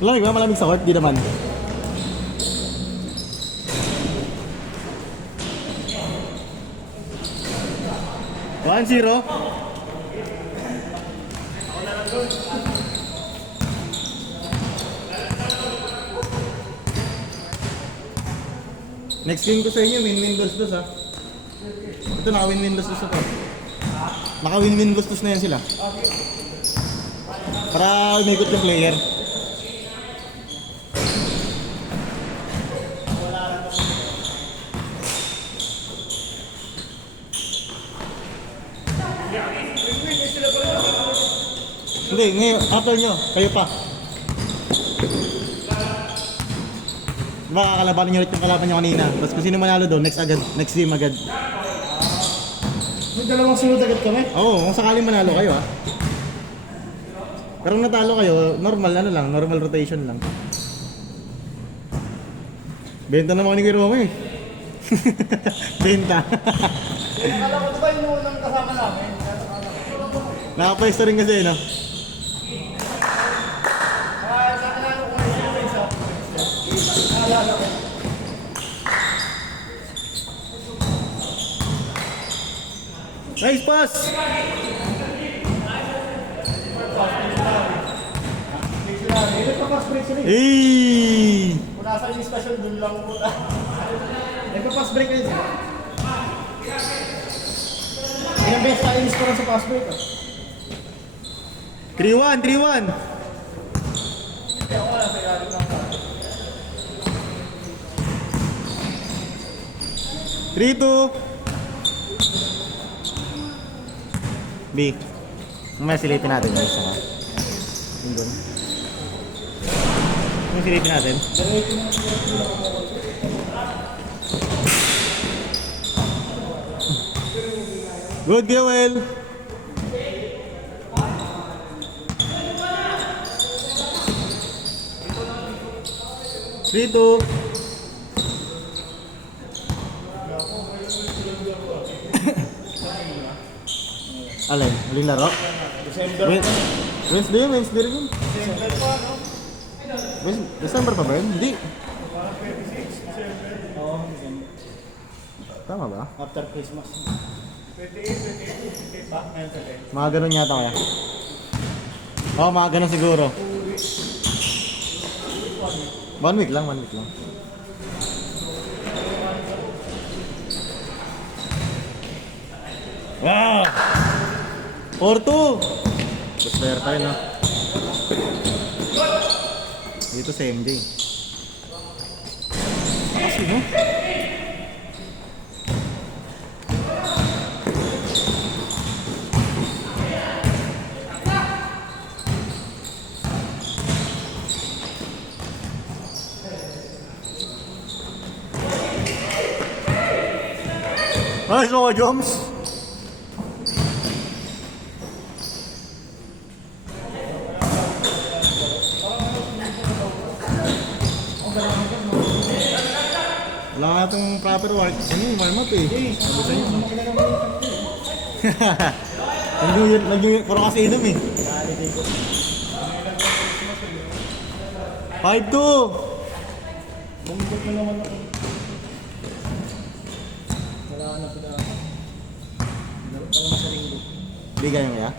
Malamig ba? Malamig sa court? Di naman. One zero. Next game ko sa inyo, win-win lose-lose ha. Ito naka-win-win lose-lose ito. Naka-win-win lose-lose na yan sila. Para umikot yung player. Hindi, ngayon, after nyo, kayo pa. Baka kalabanin nyo ulit yung kalaban nyo kanina. Tapos kung sino manalo doon, next game agad. May dalawang sunod agad kami? Oo, kung sakaling manalo kayo ha. Pero kung natalo kayo, normal rotation lang. Benta naman ni Kuya Roma eh. Benta. Akala ko ba yung unang kasama namin? Nakapwesto rin kasi no? Nakalala ko kayo yung isa. Nakalala ko. Nice pass! May papas break sila eh. Hey! Kung nasa yung special, dun lang po. May papas break kayo sila. Ilang beses tayo in-score sa pass break ah. 3-1, 3-1. Hindi ako wala sa ilalim ng ka. 3-2. B. Mamaya silipin natin yung isa ha. Yung doon. Yung silipin natin. Good, Gawel. Dito. Alin? Huling laro? December Wednesday rin yun. December pa, no? December pa ba yun? Hindi. Parang 26 December. Oo, December. Tama ba? After Christmas. 28 ba? Ngayon 28. Mga ganun yata kaya. Oo, mga ganun siguro. 1 week lang. Wow! 4-2! Bus player tayo no? Dito sa MJ. Kasi no? Nice mga Joms! Wala nga itong proper warm up eh. Sabi sa'yo. Nag-new puro kasi inom eh. 5-2! Bumibot na naman ako. Wala na sila. Laro pa lang sa linggo. Liga nyo kaya?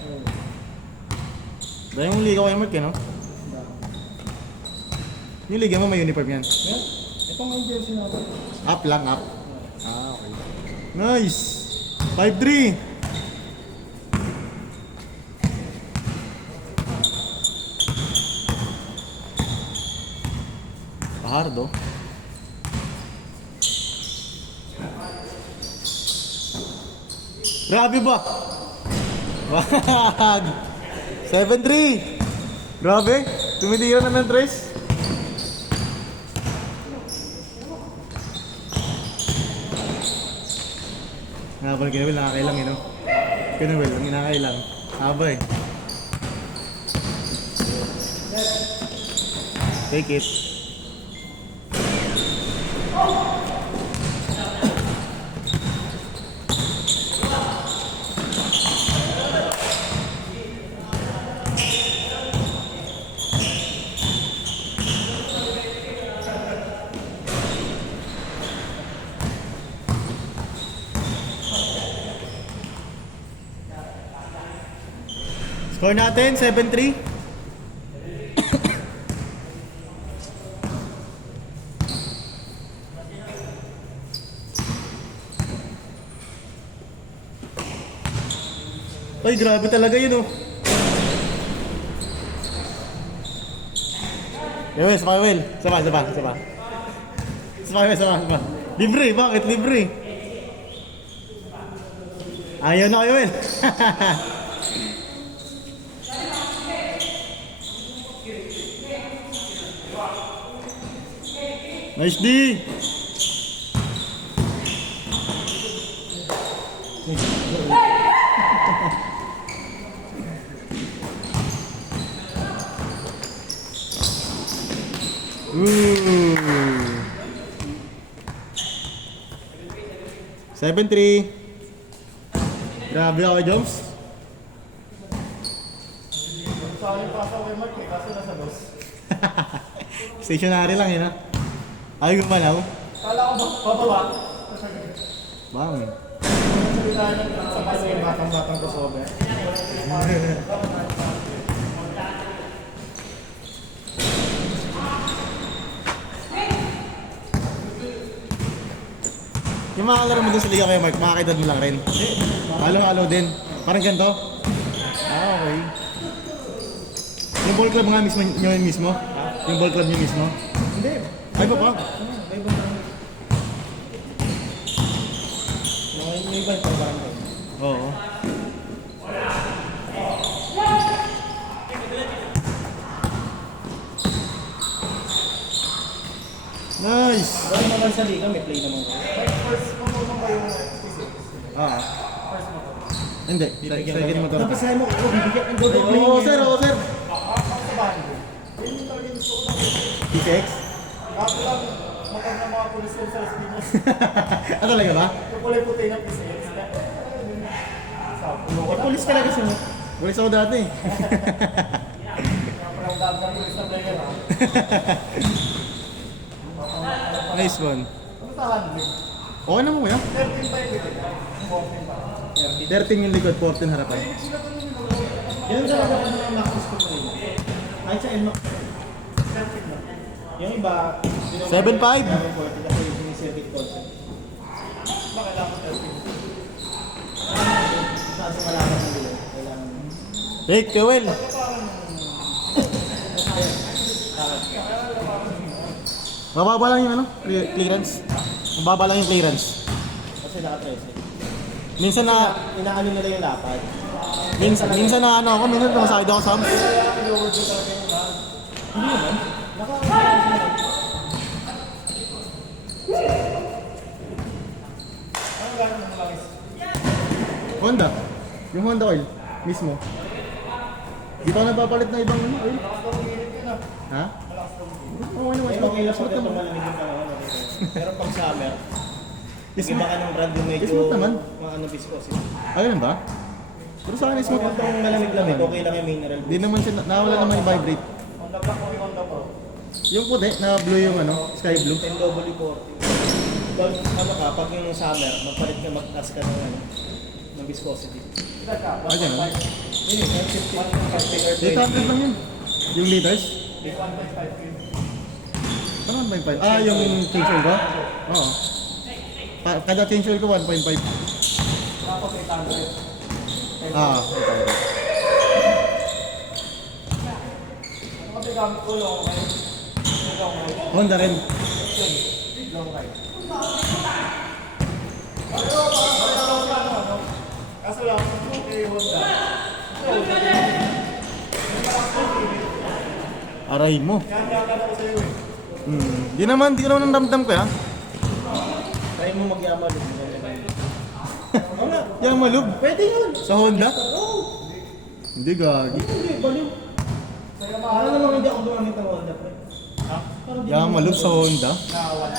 Dahil yung liga ko yung mark eh no? Yung liga mo may uniform yan. Yan. Ito nga yung jersey natin. Up lang, up. Ah, okay. Nice! 5-3! Pahardo. Grabe ba? Wag! 7-3! Grabe! Tumitira na ng tres. Nga pala kinawil, nakakailang eh no? Kinawil, ang inakailang. Haba eh. Take it. Score natin, 7-3. Ay, grabe talaga yun, oh. Yowel, sama Yowel. Sama. Sama. Libre, bakit libre? Ayaw na kayo, Yowel. Nice D. Ooh. 7-3. Grabe ako, Joms. Sa akin pa sa Mark eh, kaso nasa dos. Stationary lang yun, ha? Ayaw gumalaw. Kala ko bababa. Bang. Sabi tayo sa base yung batang-batang ko sobe. Yung mga kalaro mo dun sa liga kayo, Mark, makakita mo lang rin. Halo-halo din. Parang ganito. Ah, okay. Yung ball club nga mismo, nyo yun mismo? Yung ball club nyo mismo? Hindi. Ay, pa pa? May iba yung pagbarangay. Oo. Nice! Pero naman sa liga, may play naman ko. First mo ba yung physics? Ah. First mo to. Hindi, second motor. Tapos sa'yo mo, bibigyan ng double play. Oo, sir, oo, sir. Sa bahay ko. Yun yung talaga yung gusto ko ng PCX? kaso lang, matag ng mga pulis ko sa Pinas. Ah, talaga ba? Yung kulay puti ng PCX. Pulis ka na kasi mo. Pulis ako dati. Parang dab ng pulis na player ha. Nice one. Ano sa handling? Okay naman kuya. 13 pa yung likod. 14 pa. 13 yung likod, 14 harapan. Yan sa mga nakos ko rin. Kahit sa NMAX. Yung iba, 7.5. kasi yung circuit concept. Bakit ako 13? Masyado malakas ng dito. Kailangan. Rick, Joel. Mababa lang yung ano, clearance. Mababa lang yung clearance. Kasi naka-13. Minsan na, Inaano nila yung lapad. minsan na ano ako, minsan nakasakid ako sa Kaya lower ko talaga yung lahat. Hindi naman. Anong gano'n ng langis? Honda. Yung Honda oil mismo. Dito ako nagpapalit na ibang ano, oil. Malakas daw umiinit yun ah. Ha? Malakas daw umiinit. Oo, ano Eh, okay lang pag ito naman. malamig yung panahon. Pero pag summer, Yes, iba ka ng brand yung medyo Smooth naman. mga ano viscosity. Ayun ba? Pero sa akin, Pag smooth. itong malamig-lamig, okay lang yung mineral Di boost. naman siya, nawala naman yung vibrate. Honda Black o Honda Pro. Yung puti, na blue yung ano, sky blue. 10W40. Pag ano ka, pag yung summer, magpalit ka, magtaas ka ng ano, ng viscosity. Ah, ganun. Yun, 150. 800 lang yun. Yung liters. 1.5 yun. Ano 1.5? Ah, yung change oil ko? Oo. Kada change oil ko 1.5. Tapos 800. Ah, 800. Ano kasi gamit ko long ride? Long ride. Honda rin. Long ride. Ano? Kaso lang, okay Honda. Aray mo. Kaya niyakala ko sa'yo eh. Di naman ang damdam ko ya. Try mo mag-yamal. Yung malub. Pwede yun. Sa Honda? Hindi gagi. Hindi, baliw. Sa'yo mahal. Ano naman hindi ako gumamit ng Honda, pre? Ha? Yung malub sa Honda. Nakawan.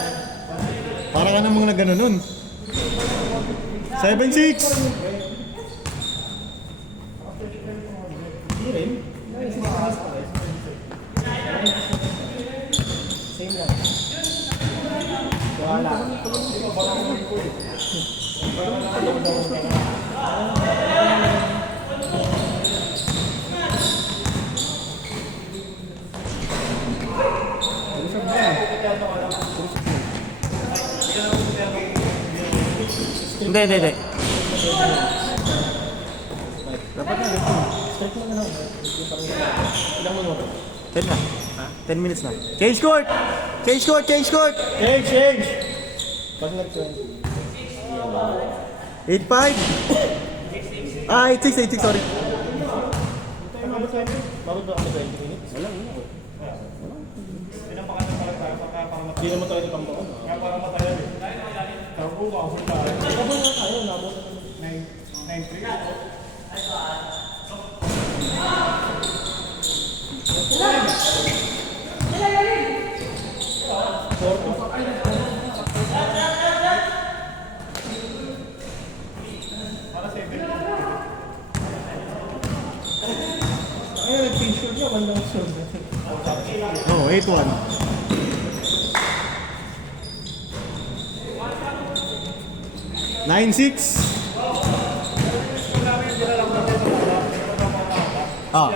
Para ka namang nagano nun. 7.6. Hindi rin. Same lang. Wala. Hindi. Dapat na, ito. Strike lang na. Ilang minuto? 10 na. 10 minutes na. Change court! Change court! Change! Pag nag-20. 8-5. 8-6, sorry. Bakit ba ako 20 minutes? Wala. Hindi naman tayo pang baon. Kaya parang matagal eh. Tawag ko ako sa tayo. Ikaw ba na tayo? Nabot na 9-3. Ay, nag-t-shirt niya. Wala lang shirt. Oh, 8-1. Nine six. Ah.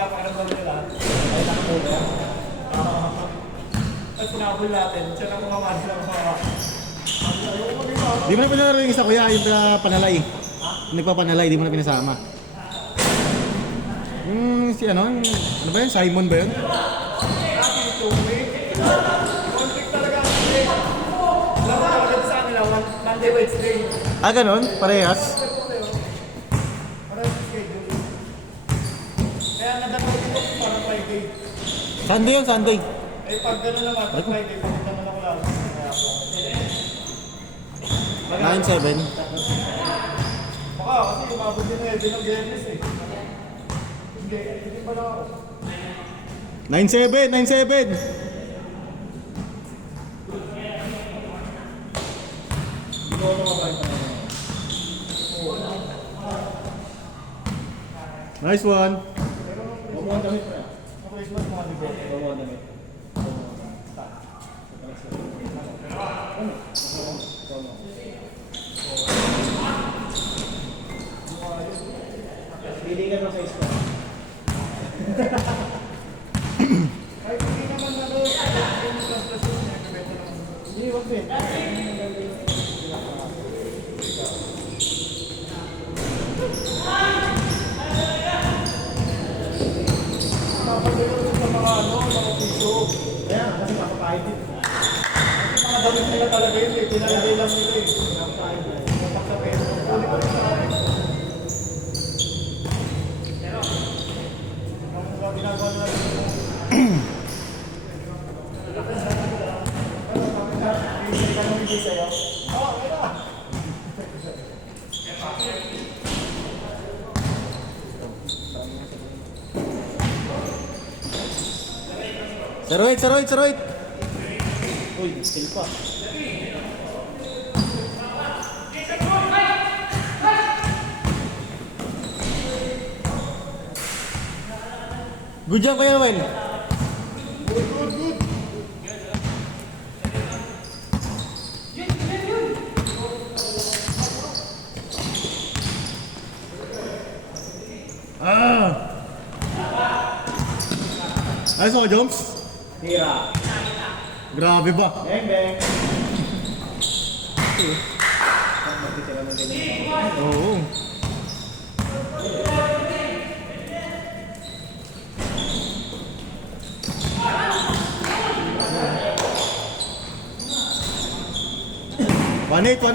At sinabol natin. Siya na kumamahal lang sa Di mo na pinalaro yung isa kuya, yung panalay. Nagpapanalay, di mo na pinasama. Si ano ba yun? Simon ba yun? conflict talaga ang play. Alam mo talaga sa kanila, Monday, Wednesday. Ah, ganun? Parehas? Parang schedule. Kaya nadapat ito para Friday. Sunday yun, Sunday. Eh pag gano'n naman, pag Friday, pag naman ako lang. Kaya ako. 9-7. Baka kasi umabot din na ng Biyernes eh. Hindi pa lang ako. 9-7. Hindi ko makakain pa naman. Nice one. Huwag mo ang damit pa. Ako is mas mga libo. Huwag mo ang damit. Pili ka ng size ko. Kahit hindi naman na doon. Hindi, wag din. Napagdalo sa mga mga piso. Kaya, kasi makapahit din. Kasi mga damit nila talaga yun eh. Pinalagay lang nila eh. Pinapahit na. Kapag sa peso. Uli ko rin sa akin. Ang ginagawa nila Saroit. uy, skill pa. Good job Kuya Noel. Good. Ayos ako, Joms? Tira. Grabe ba? Bang. Magtitira na din. Oo. One eight.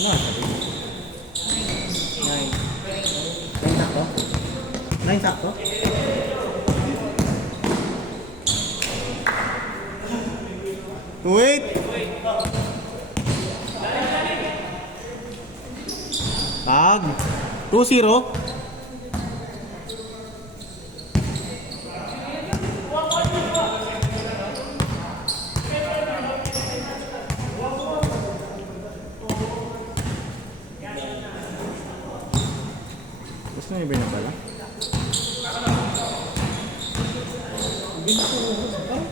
Ano? 9 sakto? Wait! Tag! 2-0? Gusto niyo ba yun pala?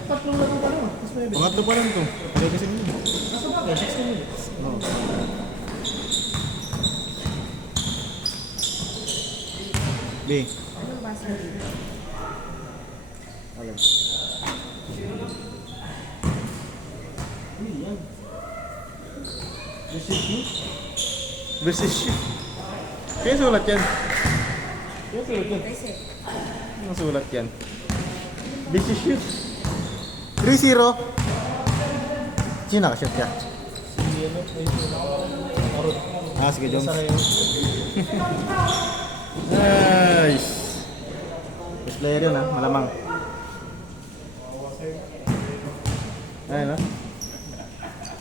Tatlong laro pa lang. Pangatlo pa lang to. Pwede kasi nyo. Nasa bagay, 16 minutes. Oo. B. Anong basa dito? Alam. Versus shoot. Kaya sulat yan. Kaya sulat yan. Reset. Ano sulat yan? Versus shoot. 3-0. Sino nakashoot ka? Ah, sige, Jones. Nice. Best player yun, ha? Malamang. Ayun, ha?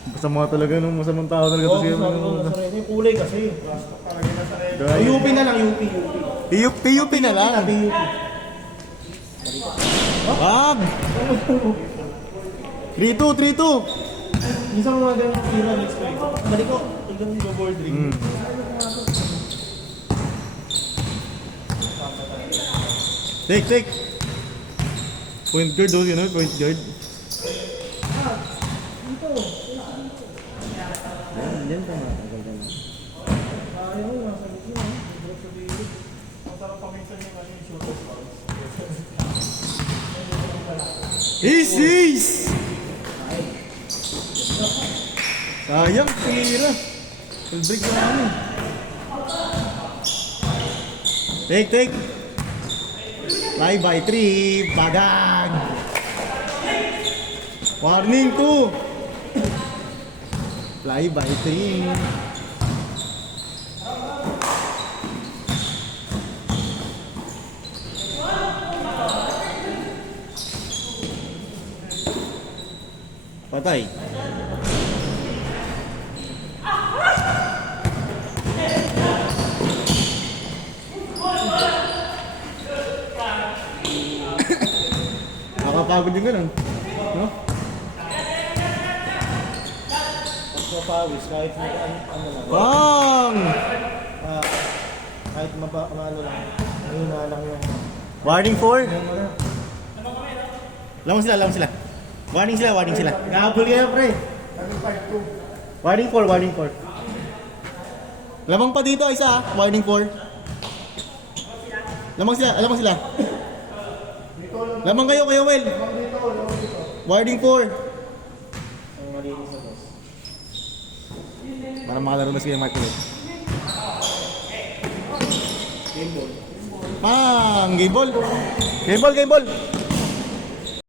Masama talaga nung masamang tao talaga to siya. Yung kulay kasi. UP na lang, UP. PUP na lang. Wag! 3-2. Minsan ko mga ganun tira next week. Balik ko, tignan yung board ring. Take. Point guard, oh, you know, point guard. Yan pa nga. Ayaw, nasa gitna. Drop sa gilid. Masarap paminsan yung ano yung shooter fouls. Ace! Sayang, tira. Full break na namin. Take. Fly by 3. Bagag. Warning 2. Fly by 3. Patay. Nakakapagod yung ganun. No? Pagpapawis, kahit ano lang. Bang! Kahit maalo lang. Ayun na lang yung... Warning 4. Yung ano. Lamang sila. Warning sila. Gabol kaya, pre. Warning 4. Lamang pa dito, isa. Warning 4. Lamang sila. Lamang kayo, Kuya Will. Warning 4. Ang malinis na boss. Para makalaro na sila Mark ulit. Game ball. Game ball.